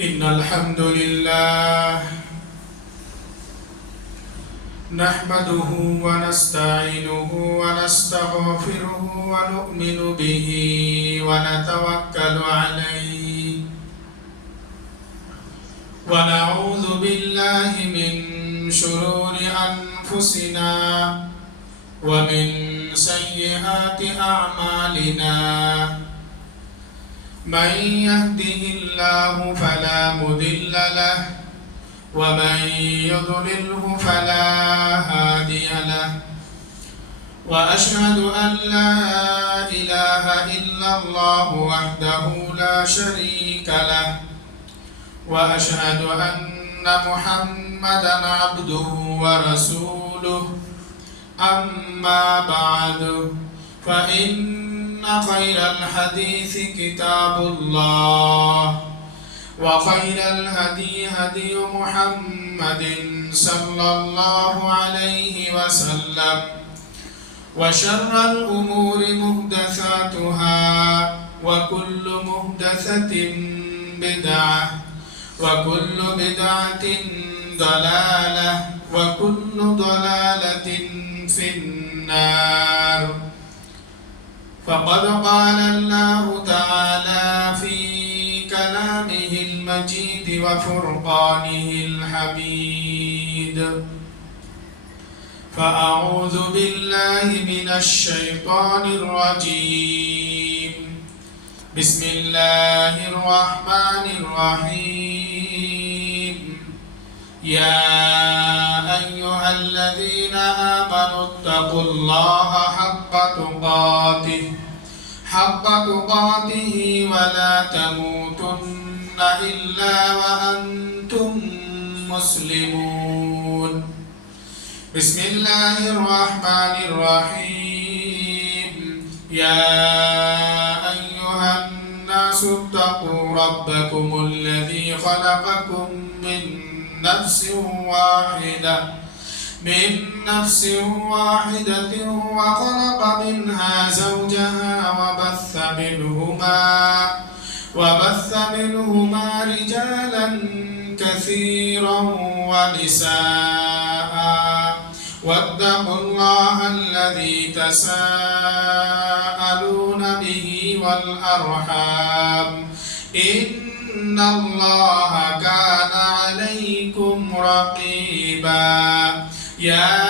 إن الحمد لله نحمده ونستعينه ونستغفره ونؤمن به ونتوكل عليه ونعوذ بالله من شرور أنفسنا ومن سيئات أعمالنا من يهده الله فلا مضل له ومن يضلله فلا هادي له وأشهد أن لا إله إلا الله وحده لا شريك له وأشهد أن محمدا عبده ورسوله أما بعد فإن خير الحديث كتاب الله وخير الهدي هدي محمد صلى الله عليه وسلم وشر الأمور محدثاتها وكل محدثة بدعة وكل بدعة ضلالة وكل ضلالة في النار. فقد قال الله تعالى في كلامه المجيد وفرقانه الحميد: فأعوذ بالله من الشيطان الرجيم. بسم الله الرحمن الرحيم. يا أيها الذين آمنوا اتقوا الله حق تقاته ولا تموتن إلا وأنتم مسلمون. بسم الله الرحمن الرحيم. يا أيها الناس اتقوا ربكم الذي خلقكم من نفس واحدة وخلق منها زوجها وبث منهما رجالا كثيرا ونساء واتقوا الله الذي تساءلون به والأرحام إن الله كان عليكم رقيبا. يا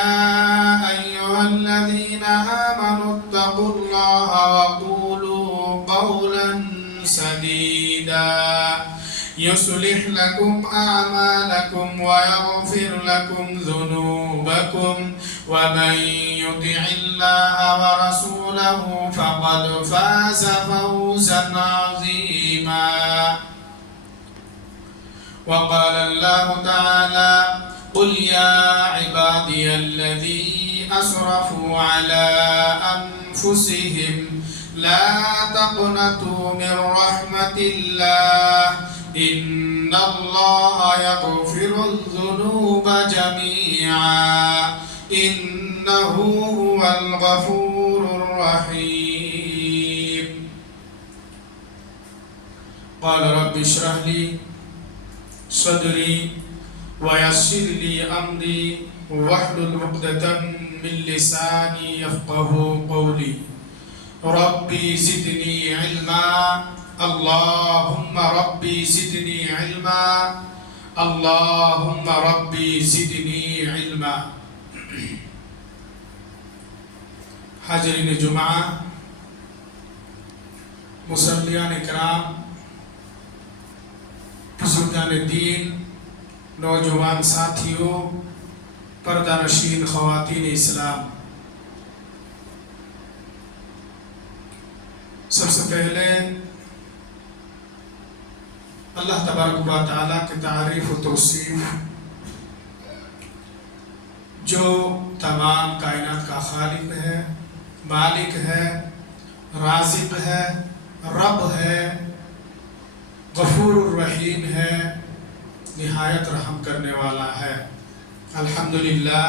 أيها الذين آمنوا اتقوا الله وقولوا قولا سديدا يصلح لكم أعمالكم ويغفر لكم ذنوبكم ومن يطع الله ورسوله فقد فاز فوزا عظيما. وقال الله تعالى: قل يا عبادي الذين أسرفوا على أنفسهم لا تقنطوا من رحمة الله إن الله يغفر الذنوب جميعا إنه هو الغفور الرحيم. قال رب اشرح لي صدري ويسر لي أمري واحلل عقدة من لساني يفقه قولي. ربي زدني علما اللهم ربي زدني علما اللهم ربي زدني علما. حاضرین جمعہ، مصلیان اکرام، بزرگان دین، نوجوان ساتھیوں، پردہ نشین خواتین اسلام، سب سے پہلے اللہ تبارک و تعالیٰ کی تعریف و توصیف، جو تمام کائنات کا خالق ہے، مالک ہے، رازق ہے، رب ہے، غفور الرحیم ہے، نہایت رحم کرنے والا ہے، الحمدللہ۔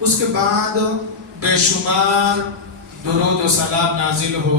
اس کے بعد بے شمار درود و سلام نازل ہو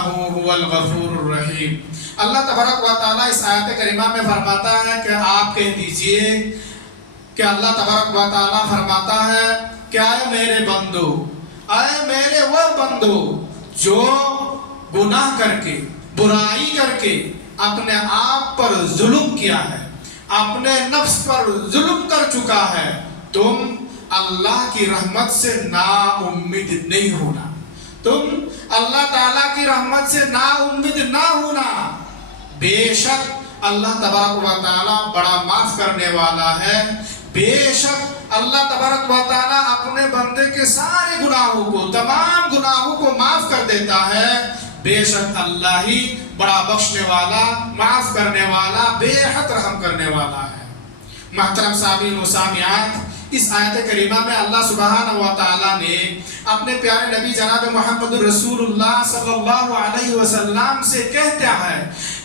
انہو هو الغفور الرحیم۔ اللہ تبارک و تعالیٰ اس آیت کریمہ میں فرماتا ہے کہ آپ کہہ دیجئے کہ اللہ تبارک و تعالیٰ فرماتا ہے کہ اے میرے بندو، اے میرے وہ بندو جو گناہ کر کے، برائی کر کے اپنے آپ پر ظلم کیا ہے، اپنے نفس پر ظلم کر چکا ہے، تم اللہ کی رحمت سے نا امید نہیں ہونا، تم اللہ تعالیٰ کی رحمت سے نا امید نہ ہونا۔ بے شک اللہ تبارک و تعالیٰ بڑا معاف کرنے والا ہے، بے شک اللہ تبارک و تعالیٰ اپنے بندے کے سارے گناہوں کو، تمام گناہوں کو معاف کر دیتا ہے۔ بے شک اللہ ہی بڑا بخشنے والا، معاف کرنے والا، بے حد رحم کرنے والا ہے۔ محترم سامعین و سامعات، اس آیت کریمہ میں اللہ سبحانہ و تعالیٰ نے اپنے پیارے نبی جناب محمد رسول اللہ صلی اللہ علیہ وسلم سے کہتا ہے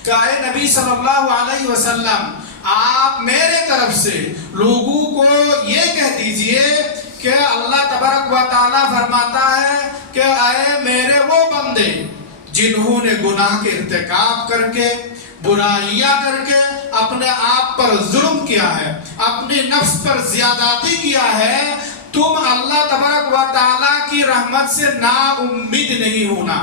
کہ اے نبی صلی اللہ علیہ وسلم، آپ میرے طرف سے لوگوں کو یہ کہہ دیجئے کہ اللہ تبارک و تعالیٰ فرماتا ہے کہ اے میرے وہ بندے جنہوں نے گناہ کے ارتکاب کر کے، برائیاں کر کے اپنے آپ پر ظلم کیا ہے، اپنے نفس پر زیادتی کیا ہے، تم اللہ تبارک و تعالیٰ کی رحمت سے نا امید نہیں ہونا۔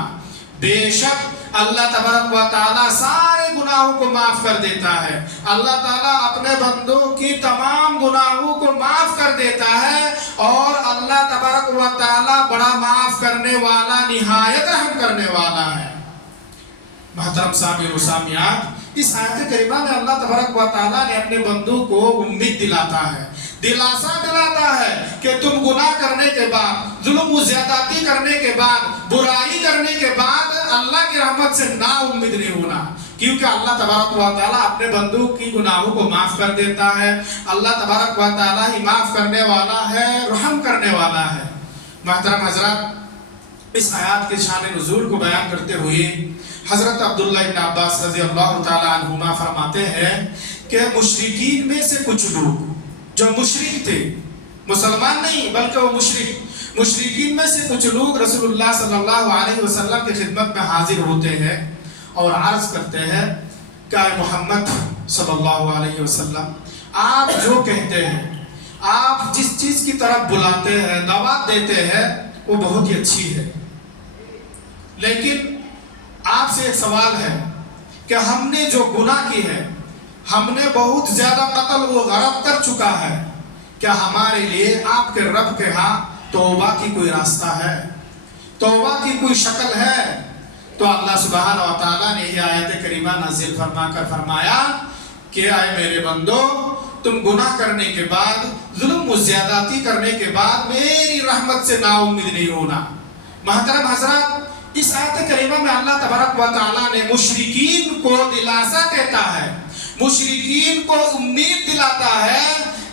بے شک اللہ تبارک و تعالیٰ سارے گناہوں کو معاف کر دیتا ہے، اللہ تعالیٰ اپنے بندوں کی تمام گناہوں کو معاف کر دیتا ہے، اور اللہ تبارک و تعالیٰ بڑا معاف کرنے والا، نہایت رحم کرنے والا ہے۔ محترم سامعین و سامعات، اس آیت کریمہ میں اللہ تبارک و تعالیٰ نے اپنے بندوں کو امید دلاتا ہے، دلاسا دلاتا ہے کہ تم گناہ کرنے کے بعد، ظلم و زیادتی کرنے کے بعد، برائی کرنے کے بعد اللہ کی رحمت سے نا امید نہیں ہونا، کیونکہ اللہ تبارک و تعالیٰ اپنے بندوں کی گناہوں کو معاف کر دیتا ہے۔ اللہ تبارک و تعالیٰ ہی معاف کرنے والا ہے، رحم کرنے والا ہے۔ محترم حضرات، اس آیات کے شان نزول کو بیان کرتے ہوئے حضرت عبداللہ ابن عباس رضی اللہ تعالیٰ عنہما فرماتے ہیں کہ مشرکین میں سے کچھ لوگ جو مشرک تھے، مسلمان نہیں بلکہ وہ مشرکین میں سے کچھ لوگ رسول اللہ صلی اللہ علیہ وسلم کی خدمت میں حاضر ہوتے ہیں اور عرض کرتے ہیں کہ اے محمد صلی اللہ علیہ وسلم، آپ جو کہتے ہیں، آپ جس چیز کی طرف بلاتے ہیں، دعوت دیتے ہیں، وہ بہت ہی اچھی ہے، لیکن آپ سے ایک سوال ہے کہ ہم نے جو گناہ کی ہے، ہم نے بہت زیادہ قتل و غارت کر چکا ہے، کیا ہمارے لیے آپ کے رب کے ہاں توبہ کی کوئی راستہ ہے، توبہ کی کوئی شکل ہے؟ تو اللہ سبحانہ و تعالیٰ نے یہ آیت کریمہ نازل فرما کر فرمایا کہ اے میرے بندو، تم گناہ کرنے کے بعد، ظلم و زیادتی کرنے کے بعد میری رحمت سے نا امید نہیں ہونا۔ محترم حضرات، اس آیت کریمہ میں اللہ تبارک و تعالیٰ نے مشرکین کو دلاسا دیتا ہے، مشرکین کو امید دلاتا ہے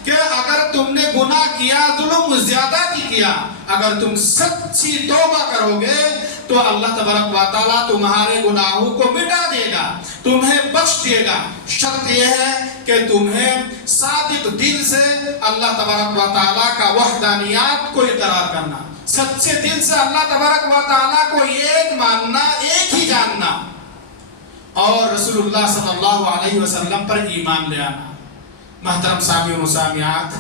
کہ اگر تم نے گناہ کیا، ظلم و زیادتی کیا، اگر تم سچی توبہ کرو گے تو اللہ تبارک و تعالیٰ تمہارے گناہوں کو مٹا دے گا، تمہیں بخش دے گا۔ شرط یہ ہے کہ تمہیں صادق دل سے اللہ تبارک و تعالیٰ کا وحدانیت کو اقرار کرنا، سچے دل سے اللہ تبارک و تعالیٰ کو ایک ماننا، ایک ہی جاننا، اور رسول اللہ صلی اللہ علیہ وسلم پر ایمان لے آنا۔ محترم سامعین و سامعات،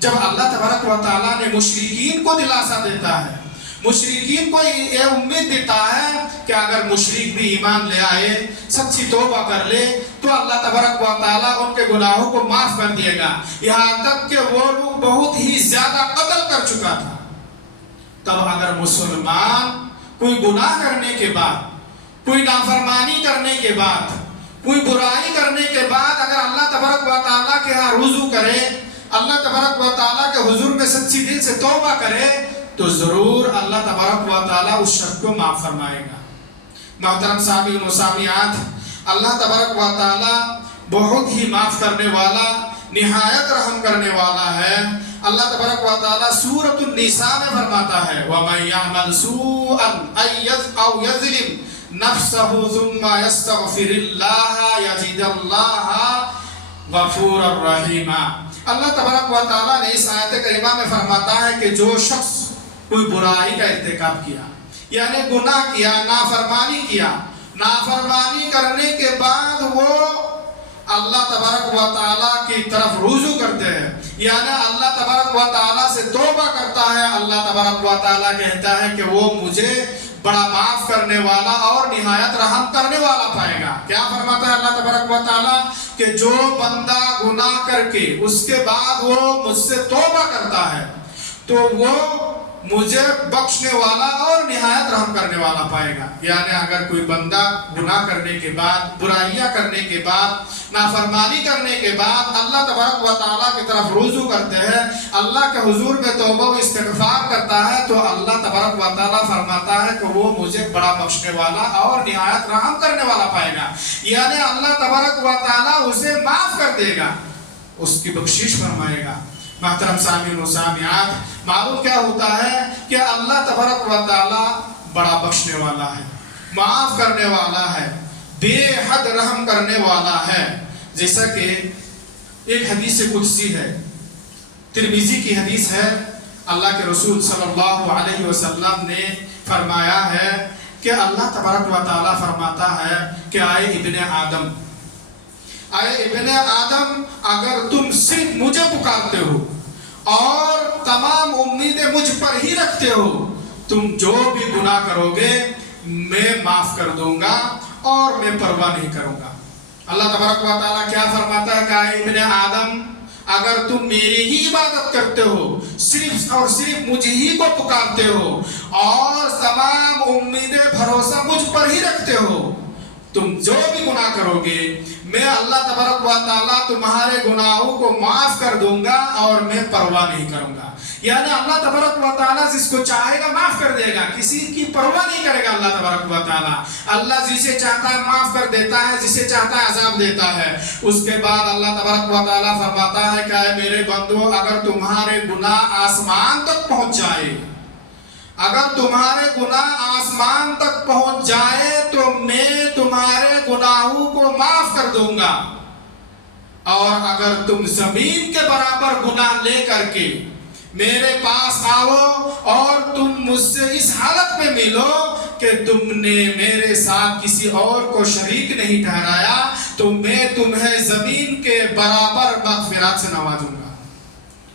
جب اللہ تبارک و تعالیٰ نے مشرکین کو دلاسا دیتا ہے، مشرکین کو یہ امید دیتا ہے کہ اگر مشرک بھی ایمان لے آئے، سچی توبہ کر لے، تو اللہ تبارک و تعالیٰ ان کے گناہوں کو معاف کر دے گا، یہاں تک کہ وہ لوگ بہت ہی زیادہ قتل کر چکا تھا۔ تب اگر مسلمان کوئی گناہ کرنے کے بعد، کوئی نافرمانی کرنے کے بعد، کوئی برائی کرنے کے بعد اگر اللہ تبارک و تعالیٰ کے ہاں رجوع کرے، اللہ تبارک و تعالیٰ کے حضور میں سچی دل سے توبہ کرے، تو ضرور اللہ تبارک و تعالیٰ اس شخص کو معاف فرمائے گا۔ محترم سامعین و سامعات، اللہ تبارک و تعالیٰ بہت ہی معاف کرنے والا، نہایت رحم کرنے والا ہے۔ اللہ تبارک و تعالیٰ سورۃ النساء میں فرماتا ہے وَمَن يَعْمَلْ سُوءًا أَوْ يَظْلِمْ نَفْسَهُ ثُمَّ يَسْتَغْفِرِ اللَّهَ يَجِدِ اللَّهَ غَفُورًا رَحِيمًا۔ اللہ تبارک و تعالیٰ نے اس آیت کریمہ میں فرماتا ہے کہ جو شخص کوئی برائی کا ارتکاب کیا، یعنی گناہ کیا، نافرمانی کیا، نافرمانی کرنے کے بعد وہ اللہ تبارک و تعالیٰ کی طرف رجوع کرتے ہیں، یعنی اللہ تبارک و تعالیٰ سے توبہ کرتا ہے، اللہ تبارک و تعالیٰ کہتا ہے کہ وہ مجھے بڑا معاف کرنے والا اور نہایت رحم کرنے والا پائے گا۔ کیا فرماتا ہے اللہ تبارک و تعالیٰ کہ جو بندہ گناہ کر کے اس کے بعد وہ مجھ سے توبہ کرتا ہے تو وہ مجھے بخشنے والا اور نہایت رحم کرنے والا پائے گا۔ یعنی اگر کوئی بندہ گناہ کرنے کے بعد، برائیاں کرنے کے بعد، نافرمانی کرنے کے بعد اللہ تبارک و تعالیٰ کی طرف رجوع کرتے ہیں، اللہ کے حضور میں توبہ و استغفار کرتا ہے، تو اللہ تبارک و تعالیٰ فرماتا ہے کہ وہ مجھے بڑا بخشنے والا اور نہایت رحم کرنے والا پائے گا۔ یعنی اللہ تبارک و تعالیٰ اسے معاف کر دے گا، اس کی بخشش فرمائے گا۔ محترم سامعین و سامعات، معلوم کیا ہوتا ہے کہ اللہ تبارک و تعالیٰ بڑا بخشنے والا ہے، معاف کرنے والا ہے، بے حد رحم کرنے والا ہے۔ جیسا کہ ایک حدیث قدسی ہے، ترمذی کی حدیث ہے، اللہ کے رسول صلی اللہ علیہ وسلم نے فرمایا ہے کہ اللہ تبارک و تعالیٰ فرماتا ہے کہ آئے ابن آدم، اے ابن آدم، اگر تم صرف مجھے پکارتے ہو اور تمام امیدیں مجھ پر ہی رکھتے ہو، تم جو بھی گناہ کرو گے میں معاف کر دوں گا اور میں پرواہ نہیں کروں گا۔ اللہ تبارک و تعالیٰ کیا فرماتا ہے کہ اے ابن آدم، اگر تم میری ہی عبادت کرتے ہو، صرف اور صرف مجھ ہی کو پکارتے ہو اور تمام امیدیں بھروسہ مجھ پر ہی رکھتے ہو، تم جو بھی گناہ کرو گے میں اللہ تبارک و تعالیٰ تمہارے گناہوں کو معاف کر دوں گا اور میں پرواہ نہیں کروں گا۔ یعنی اللہ تبارک و تعالیٰ جس کو چاہے گا معاف کر دے گا، کسی کی پرواہ نہیں کرے گا اللہ تبارک و تعالیٰ۔ اللہ جسے چاہتا ہے معاف کر دیتا ہے، جسے چاہتا ہے عذاب دیتا ہے۔ اس کے بعد اللہ تبارک و تعالیٰ فرماتا ہے کہ اے میرے بندو، اگر تمہارے گناہ آسمان تک پہنچ جائے، اگر تمہارے گناہ آسمان تک پہنچ جائے تو میں تمہارے گناہوں کو معاف کر دوں گا، اور اگر تم زمین کے برابر گناہ لے کر کے میرے پاس آؤ اور تم مجھ سے اس حالت میں ملو کہ تم نے میرے ساتھ کسی اور کو شریک نہیں ٹھہرایا، تو میں تمہیں زمین کے برابر مغفرات سے نوازوں گا۔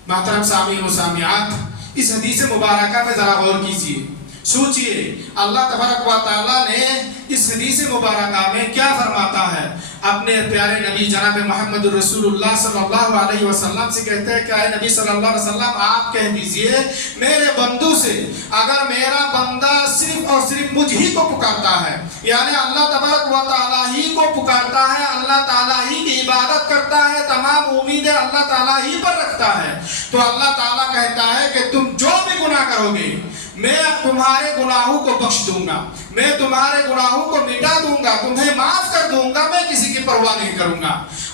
محترم سامعین و سامعات، اس حدیث مبارکہ میں ذرا غور کیجیے، سوچئے اللہ تبارک و تعالیٰ نے اس حدیث مبارکہ میں کیا فرماتا ہے۔ اپنے پیارے نبی جناب محمد رسول اللہ صلی اللہ علیہ وسلم سے کہتے ہیں کہ اے نبی صلی اللہ علیہ وسلم، آپ کہہ دیجئے میرے بندوں سے، اگر میرا بندہ صرف اور صرف مجھ ہی کو پکارتا ہے، یعنی اللہ تبارک و تعالیٰ ہی کو پکارتا ہے، اللہ تعالیٰ ہی کی عبادت کرتا ہے، تمام امیدیں اللہ تعالیٰ ہی پر رکھتا ہے، تو اللہ تعالیٰ کہتا ہے کہ تم جو بھی گناہ کرو گے میں تمہارے گناہوں کو بخش دوں گا، میں تمہارے گناہوں کو مٹا دوں گا، تمہیں معاف کر دوں گا، میں کسی کی پرواہ نہیں کروں گا۔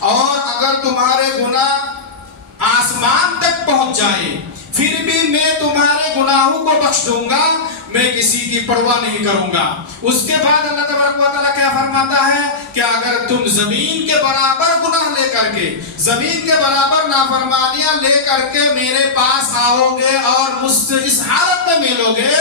اور اگر تمہارے گناہ آسمان تک پہنچ جائے پھر بھی میں تمہارے گناہوں کو بخش دوں گا، میں کسی کی پرواہ نہیں کروں گا۔ اس کے بعد اللہ تبارک و تعالیٰ کیا فرماتا ہے کہ اگر تم زمین کے برابر گناہ لے کر کے، زمین کے برابر نافرمانیاں لے کر کے میرے پاس آؤ گے اور مجھ سے اس حالت میں ملو گے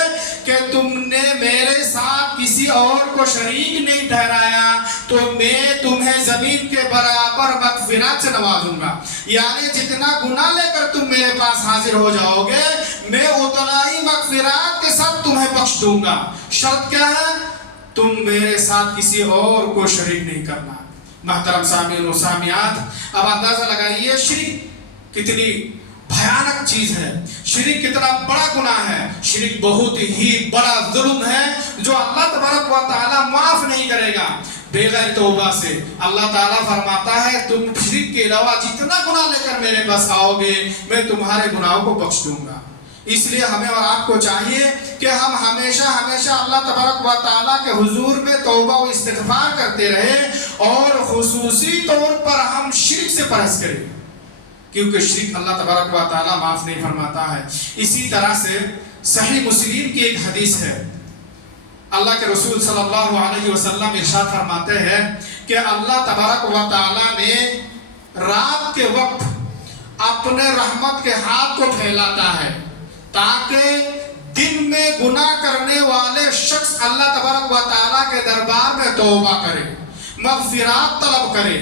کہ تم نے میرے ساتھ کسی اور کو شریک نہیں ٹھہرایا، تو میں تمہیں زمین کے برابر مغفرات سے نوازوں گا۔ یعنی جتنا گناہ لے کر تم میرے پاس حاضر ہو جاؤ گے میں اتنا ہی مغفرات کے ساتھ تمہیں بخش دوں گا۔ شرط کیا ہے؟ تم میرے ساتھ کسی اور کو شریک نہیں کرنا۔ محترم سامعین و سامعات، اب اندازہ لگائیے شرک کتنی بھیانک چیز ہے، شرک کتنا بڑا گناہ ہے، شرک بہت ہی بڑا ظلم ہے جو اللہ تبارک و تعالیٰ معاف نہیں کرے گا بغیر توبہ سے۔ اللہ تعالیٰ فرماتا ہے تم شرک کے علاوہ جتنا گناہ لے کر میرے پاس آؤ گے میں تمہارے گناہوں کو بخش دوں گا۔ اس لیے ہمیں اور آپ کو چاہیے کہ ہم ہمیشہ اللہ تبارک و تعالیٰ کے حضور میں توبہ و استغفار کرتے رہے، اور خصوصی طور پر ہم شرک سے پرہیز کریں، کیونکہ شرک اللہ تبارک و تعالیٰ معاف نہیں فرماتا ہے۔ اسی طرح سے صحیح مسلم کی ایک حدیث ہے، اللہ کے رسول صلی اللہ علیہ وسلم ارشاد فرماتے ہیں کہ اللہ تبارک و تعالیٰ نے رات کے وقت اپنے رحمت کے ہاتھ کو پھیلاتا ہے تاکہ دن میں گناہ کرنے والے شخص اللہ تبارک و تعالیٰ کے دربار میں توبہ کرے، مغفرات طلب کرے،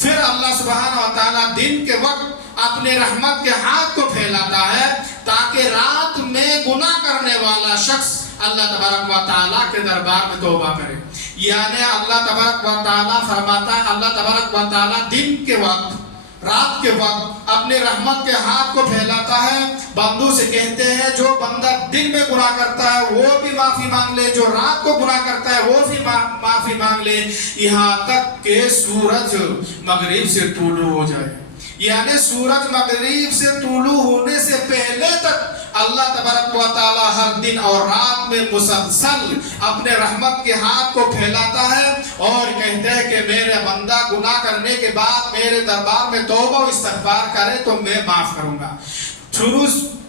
پھر اللہ سبحانہ و تعالیٰ دن کے وقت اپنے رحمت کے ہاتھ کو پھیلاتا ہے تاکہ رات میں گناہ کرنے والا شخص اللہ تبارک و تعالیٰ کے دربار میں توبہ کرے۔ یعنی اللہ تبارک و تعالیٰ فرماتا ہے، اللہ تبارک و تعالیٰ دن کے وقت، رات کے وقت اپنے رحمت کے ہاتھ کو پھیلاتا ہے، بندوں سے کہتے ہیں جو بندہ دن میں گناہ کرتا ہے وہ بھی معافی مانگ لے، جو رات کو گناہ کرتا ہے وہ بھی معافی مانگ لے، یہاں تک کہ سورج مغرب سے طلوع ہو جائے۔ یعنی سورج مغرب سے طلوع ہونے سے پہلے تک اللہ تبارک و تعالیٰ ہر دن اور رات میں مسلسل اپنے رحمت کے ہاتھ کو پھیلاتا ہے اور کہتا ہے کہ میرے بندہ گناہ کرنے کے بعد میرے دربار میں توبہ و استغفار کرے تو میں معاف کروں گا۔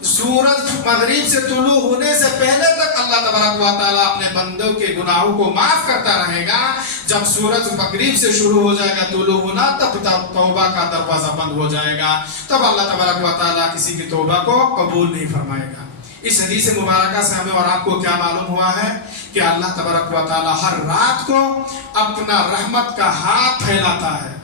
سورج مغرب سے طلوع ہونے سے پہلے تک اللہ تبارک و تعالیٰ اپنے بندوں کے گناہوں کو معاف کرتا رہے گا۔ جب سورج مغرب سے شروع ہو جائے گا طلوع ہونا، تب توبہ کا دروازہ بند ہو جائے گا، تب اللہ تبارک و تعالیٰ کسی کی توبہ کو قبول نہیں فرمائے گا۔ اس حدیث مبارکہ سے ہمیں اور آپ کو کیا معلوم ہوا ہے کہ اللہ تبارک و تعالیٰ ہر رات کو اپنا رحمت کا ہاتھ پھیلاتا ہے،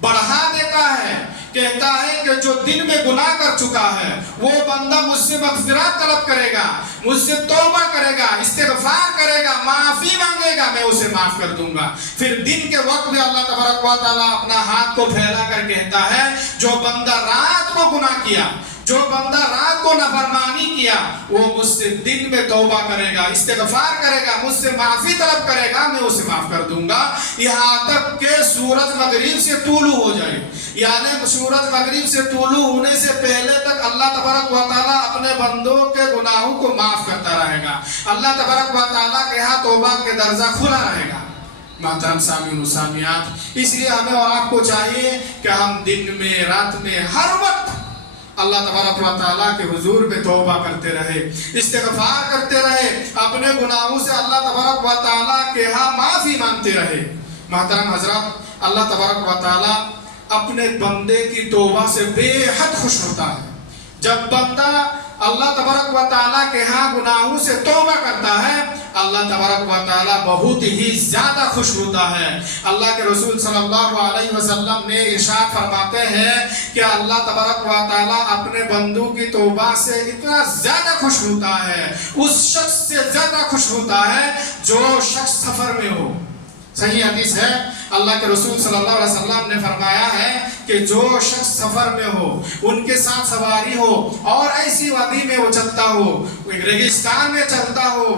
بڑھا دیتا ہے، کہتا ہے کہ جو دن میں گناہ کر چکا ہے وہ بندہ مجھ سے مغفرات طلب کرے گا، مجھ سے توبہ کرے گا، استغفار کرے گا، معافی مانگے گا، میں اسے معاف کر دوں گا۔ پھر دن کے وقت میں اللہ تبارک و تعالیٰ اپنا ہاتھ کو پھیلا کر کہتا ہے جو بندہ رات کو گناہ کیا، جو بندہ رات کو نافرمانی کیا، وہ مجھ سے دن میں توبہ کرے گا، استغفار کرے گا، مجھ سے معافی طلب کرے گا، میں اسے معاف کر دوں گا، یہاں تک کہ سورج مغرب سے طلوع ہو جائے۔ یعنی سورج مغرب سے طلوع ہونے سے پہلے تک اللہ تبارک و تعالیٰ اپنے بندوں کے گناہوں کو معاف کرتا رہے گا، اللہ تبارک و تعالیٰ کے ہاں توبہ کے درجہ کھلا رہے گا۔ محترم سامعین و سامعات، اس لیے ہمیں اور آپ کو چاہیے کہ ہم دن میں، رات میں، ہر وقت اللہ تبارک و تعالیٰ کے حضور میں توبہ کرتے رہے، استغفار کرتے رہے، اپنے گناہوں سے اللہ تبارک و تعالیٰ کے ہاں معافی مانگتے رہے۔ محترم حضرات، اللہ تبارک و تعالیٰ اپنے بندے کی توبہ سے بے حد خوش ہوتا ہے۔ جب بندہ اللہ تبارک و تعالیٰ کے ہاں گناہوں سے توبہ کرتا ہے، اللہ تبارک و تعالیٰ بہت ہی زیادہ خوش ہوتا ہے۔ اللہ کے رسول صلی اللہ علیہ وسلم نے ارشاد فرماتے ہیں کہ اللہ تبارک و تعالیٰ اپنے بندوں کی توبہ سے اتنا زیادہ خوش ہوتا ہے، اس شخص سے زیادہ خوش ہوتا ہے جو شخص سفر میں ہو۔ صحیح حدیث ہے، اللہ کے رسول صلی اللہ علیہ وسلم نے فرمایا ہے کہ جو شخص سفر میں ہو، ان کے ساتھ سواری ہو اور ایسی وادی میں وہ چلتا ہو، ریگستان میں چلتا ہو،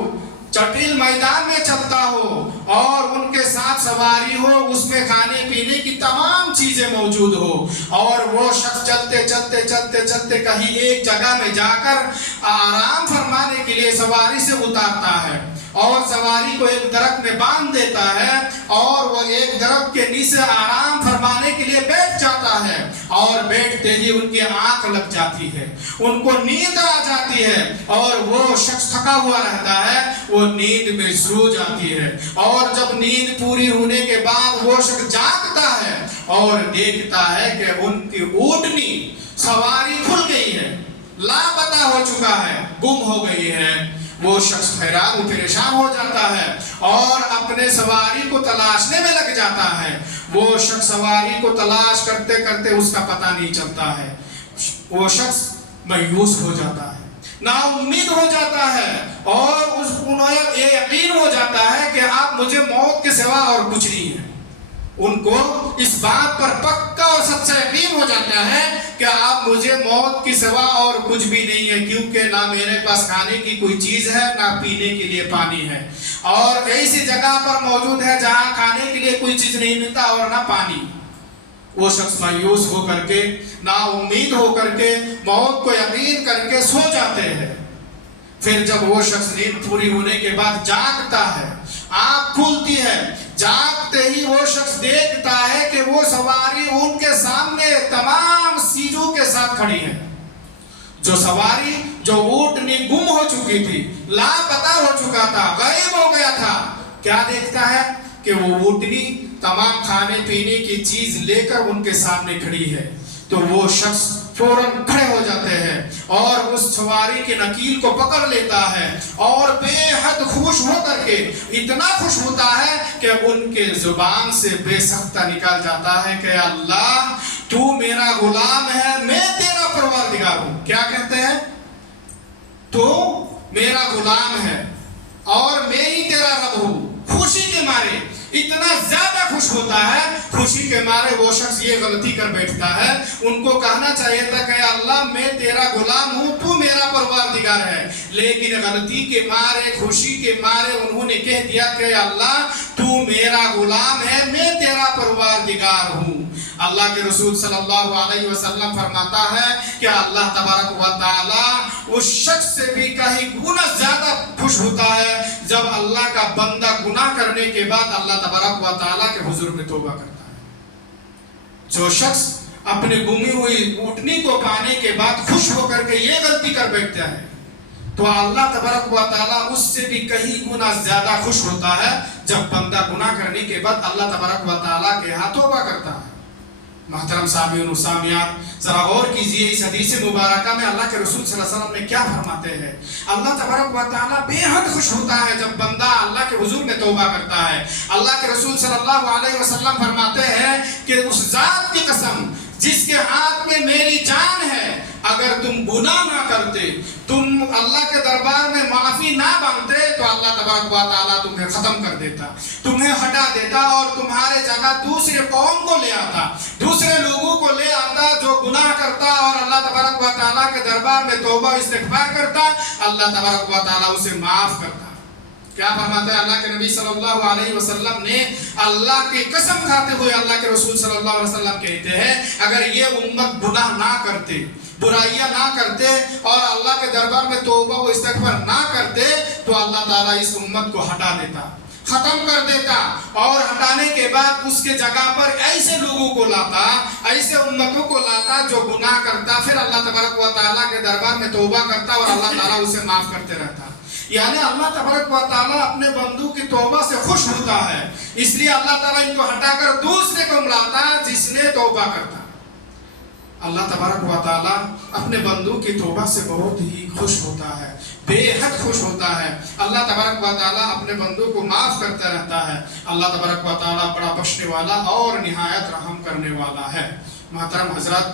چٹیل میدان میں چلتا ہو اور ان کے ساتھ سواری ہو، اس میں کھانے پینے کی تمام چیزیں موجود ہو اور وہ شخص چلتے چلتے چلتے چلتے کہیں ایک جگہ میں جا کر آرام فرمانے کے لیے سواری سے اتارتا ہے اور سواری کو ایک درخت میں باندھ دیتا ہے اور وہ ایک درخت کے نیچے آرام فرمانے کے لیے بیٹھ جاتا ہے اور بیٹھتے ہی ان کی آنکھ لگ جاتی ہے، ان کو نیند آ جاتی ہے اور وہ شخص تھکا ہوا رہتا ہے، وہ نیند میں سو جاتی ہے اور جب نیند پوری ہونے کے بعد وہ شخص جاگتا ہے اور دیکھتا ہے کہ ان کی اونٹنی سواری کھل گئی ہے، لاپتہ ہو چکا ہے، گم ہو گئی ہے۔ وہ شخص حیران و پریشان ہو جاتا ہے اور اپنے سواری کو تلاشنے میں لگ جاتا ہے۔ وہ شخص سواری کو تلاش کرتے کرتے اس کا پتہ نہیں چلتا ہے، وہ شخص مایوس ہو جاتا ہے، نا امید ہو جاتا ہے اور انہیں یہ یقین ہو جاتا ہے کہ آپ مجھے موت کے سوا اور کچھ نہیں ہے۔ ان کو اس بات پر پکا اور سچا یقین ہو جاتا ہے کہ آپ مجھے موت کی سوا اور کچھ بھی نہیں ہے، کیونکہ نہ میرے پاس کھانے کی کوئی چیز ہے، نہ پینے کے لیے پانی ہے اور ایسی جگہ پر موجود ہے جہاں کھانے کے لیے کوئی چیز نہیں ملتا اور نہ پانی۔ وہ شخص مایوس ہو کر کے، نا امید ہو کر کے، موت کو یقین کر کے سو جاتے ہیں۔ پھر جب وہ شخص نیند پوری ہونے کے بعد جاگتا ہے، آنکھ کھلتی ہے، جاگتے ہی وہ شخص دیکھتا ہے کہ وہ سواری ان کے سامنے تمام چیزوں کے ساتھ کھڑی ہے۔ جو سواری، جو اونٹنی گم ہو چکی تھی، لاپتہ ہو چکا تھا، غائب ہو گیا تھا، کیا دیکھتا ہے کہ وہ اونٹنی تمام کھانے پینے کی چیز لے کر ان کے سامنے کھڑی ہے۔ تو وہ شخص فوراً کھڑے ہو جاتے ہیں اور اس سواری کے نکیل کو پکڑ لیتا ہے اور بے حد خوش ہو کر کے اتنا خوش ہوتا ہے کہ ان کے زبان سے بے سختہ نکال جاتا ہے کہ اللہ تو میرا غلام ہے، میں تیرا پروردگار ہوں۔ کیا کہتے ہیں؟ تو میرا غلام ہے اور میں ہی تیرا رب ہوں۔ خوشی کے مارے اتنا زیادہ خوش ہوتا ہے، خوشی کے مارے وہ شخص یہ غلطی کر بیٹھتا ہے۔ ان کو کہنا چاہیے تھا کہ اللہ میں تیرا غلام ہوں، تو میرا پروردگار ہے، لیکن غلطی کے مارے، خوشی کے مارے انہوں نے کہہ دیا کہ اللہ تو میرا غلام ہے، میں تیرا پروردگار ہوں۔ اللہ کے رسول صلی اللہ علیہ وسلم فرماتا ہے کہ اللہ تبارک و تعالی اس شخص سے بھی کہیں گنا زیادہ خوش ہوتا ہے جب اللہ کا بندہ گناہ کرنے کے بعد اللہ تبارک و تعالی کے حضور میں توبہ کرتا ہے۔ جو شخص اپنے گمی ہوئی اٹھنی کو پانے کے بعد خوش ہو کر کے یہ غلطی کر بیٹھتا ہے تو اللہ تبارک و تعالی اس سے بھی کہیں گنا زیادہ خوش ہوتا ہے جب بندہ گناہ کرنے کے بعد اللہ تبارک و تعالی کے ہاں توبہ کرتا ہے۔ محترم سامعین و سامعات، ذرا غور کیجئے اس حدیث مبارکہ میں اللہ کے رسول صلی اللہ علیہ وسلم نے کیا فرماتے ہیں۔ اللہ تبارک و تعالیٰ بے حد خوش ہوتا ہے جب بندہ اللہ کے حضور میں توبہ کرتا ہے۔ اللہ کے رسول صلی اللہ علیہ وسلم فرماتے ہیں کہ اس ذات کی قسم جس کے ہاتھ میں میری جان ہے، اگر تم گناہ نہ کرتے، تم اللہ کے دربار میں معافی نہ مانگتے تو اللہ تبارک و تعالیٰ تمہیں ختم کر دیتا، تمہیں ہٹا دیتا اور تمہارے جگہ دوسرے قوم کو لے آتا، دوسرے لوگوں کو لے آتا جو گناہ کرتا اور اللہ تبارک و تعالیٰ کے دربار میں توبہ استغفار کرتا، اللہ تبارک و تعالیٰ اسے معاف کرتا۔ کیا فرماتا ہے اللہ کے نبی صلی اللہ علیہ وسلم نے؟ اللہ کی قسم کھاتے ہوئے اللہ کے رسول صلی اللہ علیہ وسلم کہتے ہیں اگر یہ امت گناہ نہ کرتے، برائیاں نہ کرتے اور اللہ کے دربار میں توبہ و استغفار نہ کرتے تو اللہ تعالیٰ اس امت کو ہٹا دیتا، ختم کر دیتا، اور ہٹانے کے بعد اس کے جگہ پر ایسے لوگوں کو لاتا، ایسے امتوں کو لاتا جو گناہ کرتا، پھر اللہ تبارک و تعالیٰ کے دربار میں توبہ کرتا اور اللہ تعالیٰ اسے معاف کرتے رہتا۔ یعنی اللہ تبارک و تعالیٰ اپنے بندوں کی توبہ سے خوش ہوتا ہے، اس لیے اللہ تعالیٰ ان کو ہٹا کر دوسرے کو لاتا جس نے توبہ کرتا۔ اللہ تبارک و تعالیٰ اپنے بندوں کی توبہ سے بہت ہی خوش ہوتا ہے، بے حد خوش ہوتا ہے۔ اللہ تبارک و تعالیٰ اپنے بندوں کو معاف کرتا رہتا ہے۔ اللہ تبارک و تعالیٰ بڑا بخشنے والا اور نہایت رحم کرنے والا ہے۔ محترم حضرات،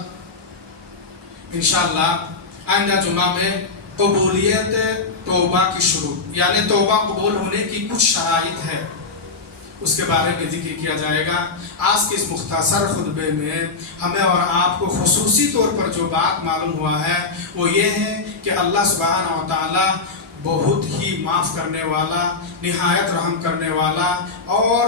انشاءاللہ آئندہ جمعہ میں قبولیت توبہ کی شروع، یعنی توبہ قبول ہونے کی کچھ شرائط ہے، اس کے بارے میں ذکر کیا جائے گا۔ آج کے اس مختصر خطبے میں ہمیں اور آپ کو خصوصی طور پر جو بات معلوم ہوا ہے وہ یہ ہے کہ اللہ سبحانہ و تعالی بہت ہی معاف کرنے والا، نہایت رحم کرنے والا اور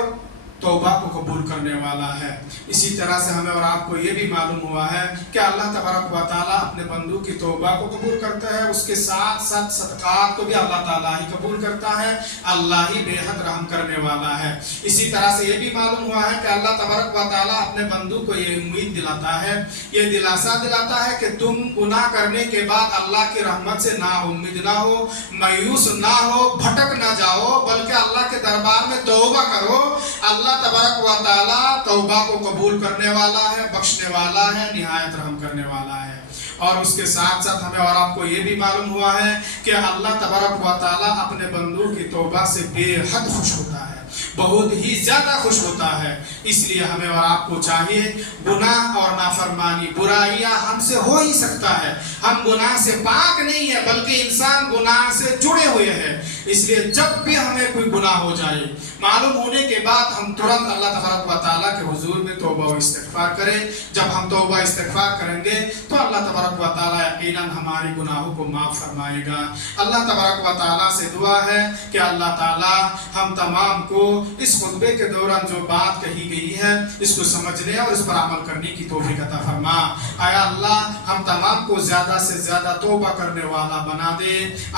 توبہ کو قبول کرنے والا ہے۔ اسی طرح سے ہمیں اور آپ کو یہ بھی معلوم ہوا ہے کہ اللہ تبارک و تعالیٰ اپنے بندوں کی توبہ کو قبول کرتا ہے، اس کے ساتھ ساتھ صدقات کو بھی اللہ تعالیٰ ہی قبول کرتا ہے، اللہ ہی بے حد رحم کرنے والا ہے۔ اسی طرح سے یہ بھی معلوم ہوا ہے کہ اللہ تبارک و تعالیٰ اپنے بندوں کو یہ امید دلاتا ہے، یہ دلاسا دلاتا ہے کہ تم گناہ کرنے کے بعد اللہ کی رحمت سے نا امید نہ ہو، مایوس نہ ہو، بھٹک نہ جاؤ، بلکہ اللہ کے دربار میں توبہ کرو۔ اللہ تبارک و تعالیٰ توبہ کو قبول کرنے والا ہے، بخشنے والا ہے، نہایت رحم کرنے والا ہے۔ اور اس کے ساتھ ساتھ ہمیں اور آپ کو یہ بھی معلوم ہوا ہے کہ اللہ تبارک و تعالیٰ اپنے بندوں کی توبہ سے بے حد خوش ہوتا ہے، بہت ہی زیادہ خوش ہوتا ہے۔ اس لیے ہمیں اور آپ کو چاہیے، گناہ اور نافرمانی، برائیاں ہم سے ہو ہی سکتا ہے، ہم گناہ سے پاک نہیں ہے بلکہ انسان گناہ سے جڑے ہوئے ہیں۔ اس لیے جب بھی ہمیں کوئی گناہ ہو جائے، معلوم ہونے کے بعد ہم ترنت اللہ تبارک و تعالیٰ کے حضور میں توبہ و استغفار کریں۔ جب ہم توبہ استغفار کریں گے تو اللہ تبارک و تعالیٰ یقیناً ہمارے گناہوں کو معاف فرمائے گا۔ اللہ تبارک و تعالیٰ سے دعا ہے کہ اللہ تعالیٰ ہم تمام کو اس خطبے کے دوران جو بات کہی گئی ہے اس کو سمجھنے اور اس پر عمل کرنے کی توفیق عطا فرما۔ اے اللہ ہم تمام کو زیادہ سے زیادہ توبہ کرنے والا بنا دے۔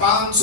5